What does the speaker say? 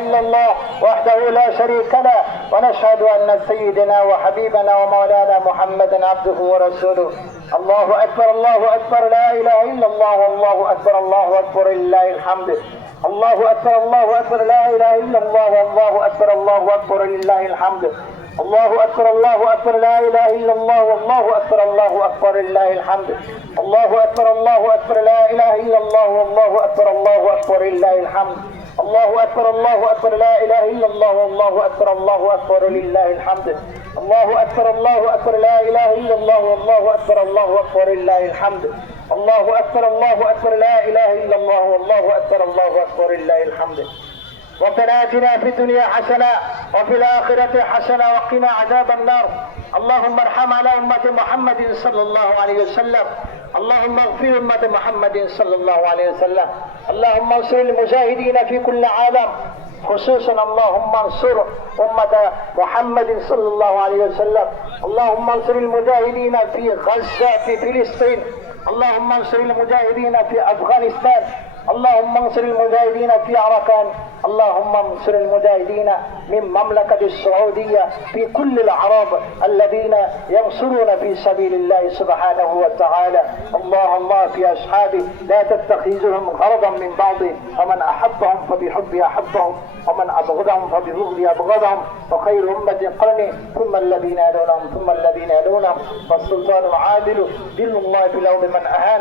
إلا الله وحده لا شريك له، ونشهد أن سيدنا وحبيبنا ومولانا محمدا عبده ورسوله. الله أكبر الله أكبر، لا إله إلا الله، والله أكبر الله أكبر لله الحمد. الله أكبر الله أكبر، لا إله إلا الله، والله أكبر الله أكبر لله الحمد. الله أكبر الله أكبر، لا إله إلا الله، والله أكبر الله أكبر لله الحمد. الله أكبر الله أكبر، لا إله إلا الله، والله أكبر الله أكبر لله الحمد. الله أكبر الله أكبر، لا إله إلا الله، والله أكبر الله أكبر لله الحمد. الله أكبر الله أكبر، لا إله إلا الله، والله أكبر الله أكبر لله الحمد. الله أكبر الله أكبر، لا إله إلا الله، والله أكبر الله أكبر لله الحمد. ربنا آتنا في الدنيا حسنة وفي الآخرة حسنة وقنا عذاب النار. اللهم ارحم على أمة محمد صلى الله عليه وسلم. اللهم اغفر أمة محمد صلى الله عليه وسلم. اللهم انصر المجاهدين في كل عالم، خصوصا اللهم انصر أمة محمد صلى الله عليه وسلم. اللهم انصر المجاهدين في غزة في فلسطين. اللهم انصر المجاهدين في أفغانستان. اللهم انصر المجاهدين في عركان. اللهم انصر المجاهدين من مملكة السعودية في كل الأعراب الذين ينصرون في سبيل الله سبحانه وتعالى. اللهم في أصحابه لا تتخذهم غرضا من بعضهم، ومن أحبهم فبحبه أحبهم، ومن أبغضهم فببغضه أبغضهم، وخير أمة قرني ثم الذين يلونهم ثم الذين يلونهم، والسلطان عادل دين الله في الأرض من أهان